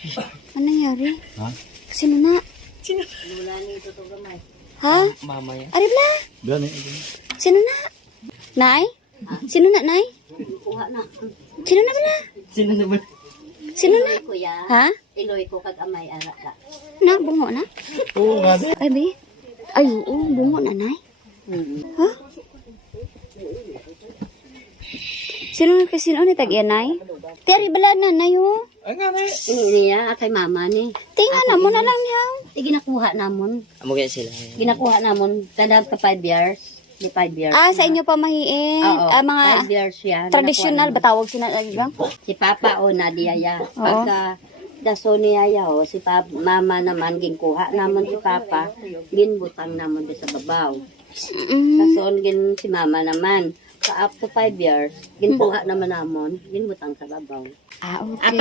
Ano nangyari? Ha? Sino na? Ha? Mama yan. Ari bla? Gani. Sino na? Nay? Sino na, Nay? Sino na bala? Sino naman? Sino na? Kuya, Ha? iloy ko kag amay ara ka. Na, bungo na? Oo, gani. Ay, bi? Ay, oo, bungo na, Nay. Ha? Sino na kasi sino ni tag-iya, Nay? Tiyari bala na, Nay, oh. Ay, gani. Ini niya kay mama ni. Tinga na mo na lang niya. Ginakuha namon. Amo kaya sila. Ginakuha namon kada pa 5 years. Di 5 years. Ah, sa inyo pamahiin. Oo, Ah, mga 5 years siya. traditional, Ginakuha batawag sila nagigang? namon. Si Papa o Nadiyaya. Oo. Pagka daso ni Yaya o si Mama naman ginkuha namon si Papa, ginbutang namon di sa babaw. Dason gin si Mama naman. Sa up to 5 years, ginkuha naman namon, ginbutang sa babaw. Ah, okay.